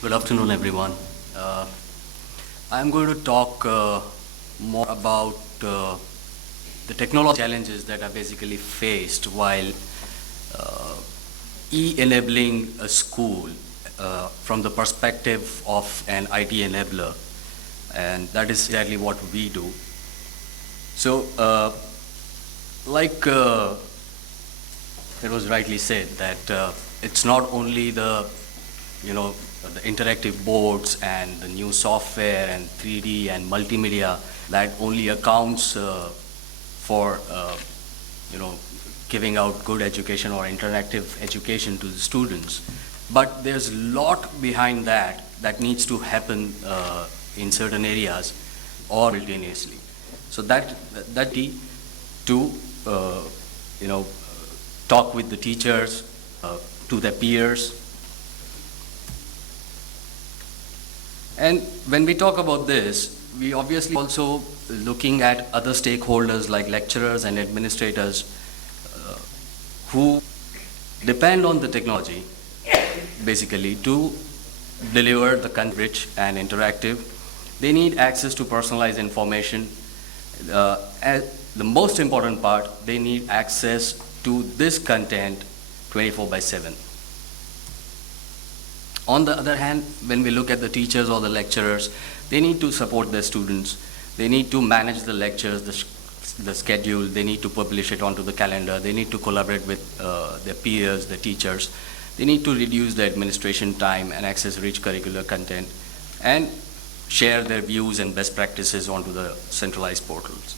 Good afternoon, everyone. Uh, I'm going to talk more about the technology challenges that are basically faced while uh, e-enabling a school from the perspective of an IT enabler, and that is exactly what we do. So, like it was rightly said, that it's not only the interactive boards and the new software and 3D and multimedia that only accounts for you know giving out good education or interactive education to the students, but there's a lot behind that that needs to happen in certain areas or simultaneously. So that to uh, you know talk with the teachers, to their peers. And when we talk about this, we obviously also looking at other stakeholders like lecturers and administrators uh, who depend on the technology basically to deliver the content rich and interactive. They need access to personalized information. As the most important part, they need access to this content 24 by 7. On the other hand, when we look at the teachers or the lecturers, they need to support their students. They need to manage the lectures, the schedule. They need to publish it onto the calendar. They need to collaborate with their peers, the teachers. They need to reduce the administration time and access rich curricular content and share their views and best practices onto the centralized portals.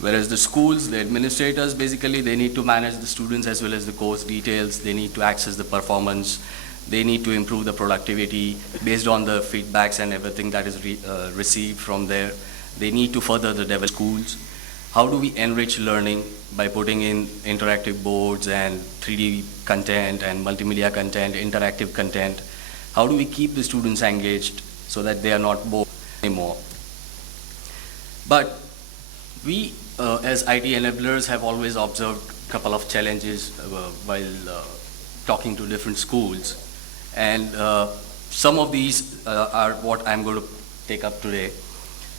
Whereas the schools, the administrators, basically they need to manage the students as well as the course details. They need to access the performance. They need to improve the productivity based on the feedbacks and everything that is received from there. They need to further the develop schools. How do we enrich learning by putting in interactive boards and 3D content and multimedia content, interactive content? How do we keep the students engaged so that they are not bored anymore? But we, as IT enablers, have always observed a couple of challenges while talking to different schools. And some of these are what I'm going to take up today.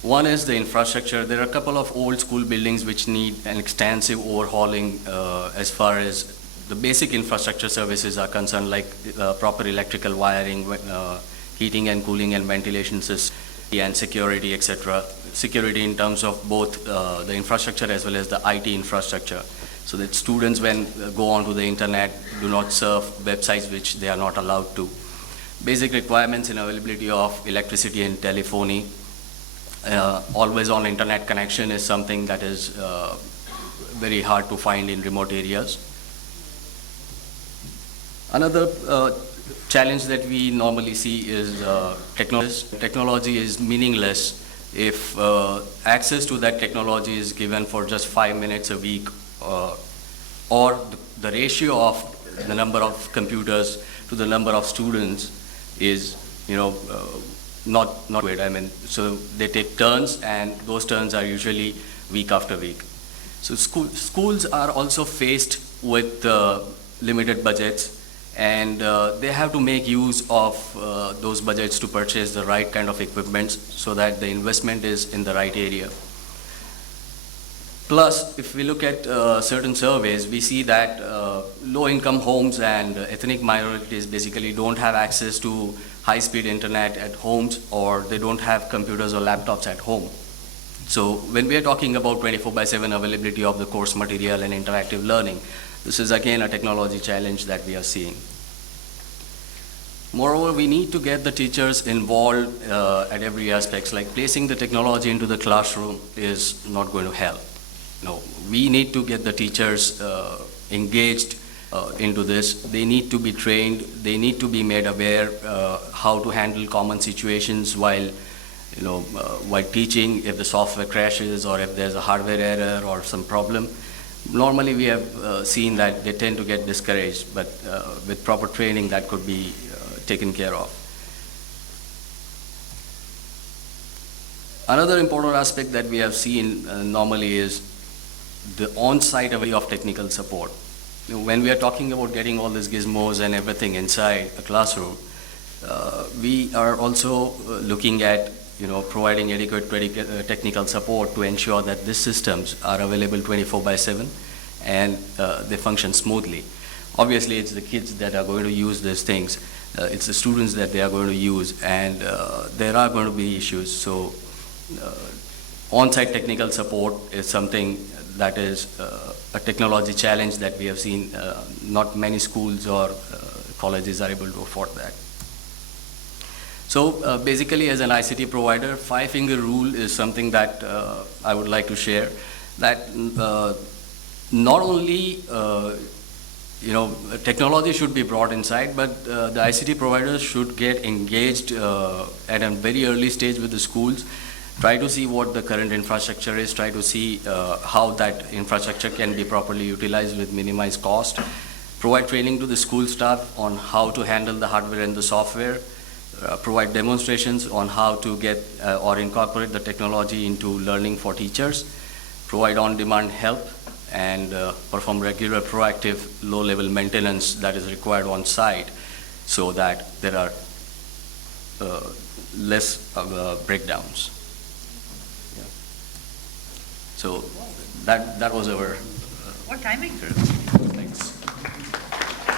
One is the infrastructure. There are a couple of old school buildings which need an extensive overhauling as far as the basic infrastructure services are concerned, like proper electrical wiring, heating and cooling and ventilation system, and security, etc. Security in terms of both the infrastructure as well as the IT infrastructure, so that students, when go onto the internet, do not surf websites which they are not allowed to. Basic requirements in availability of electricity and telephony. Always on internet connection is something that is very hard to find in remote areas. Another challenge that we normally see is technology. Technology is meaningless if access to that technology is given for just 5 minutes a week, or the ratio of the number of computers to the number of students is, not good. I mean, so they take turns, and those turns are usually week after week. So schools are also faced with limited budgets, and they have to make use of those budgets to purchase the right kind of equipment so that the investment is in the right area. Plus, if we look at certain surveys, we see that low-income homes and ethnic minorities basically don't have access to high-speed internet at homes, or they don't have computers or laptops at home. So when we are talking about 24 by 7 availability of the course material and interactive learning, this is again a technology challenge that we are seeing. Moreover, we need to get the teachers involved at every aspect. Like placing the technology into the classroom is not going to help. No, we need to get the teachers engaged into this. They need to be trained. They need to be made aware how to handle common situations while teaching. If the software crashes or if there's a hardware error or some problem, normally we have seen that they tend to get discouraged. But with proper training, that could be taken care of. Another important aspect that we have seen normally is the on-site availability of technical support. When we are talking about getting all these gizmos and everything inside a classroom, We are also looking at, providing adequate technical support to ensure that these systems are available 24/7 and they function smoothly. Obviously, it's the kids that are going to use these things. It's the students that they are going to use, and there are going to be issues. So, on-site technical support is something that is a technology challenge that we have seen. Not many schools or colleges are able to afford that. So basically, as an ICT provider, five-finger rule is something that I would like to share. That not only technology should be brought inside, but the ICT providers should get engaged at a very early stage with the schools. Try to see what the current infrastructure is. Try to see how that infrastructure can be properly utilized with minimized cost. Provide training to the school staff on how to handle the hardware and the software. Provide demonstrations on how to get or incorporate the technology into learning for teachers. Provide on-demand help and perform regular proactive low-level maintenance that is required on site so that there are less breakdowns. Yeah. So that was our what timing?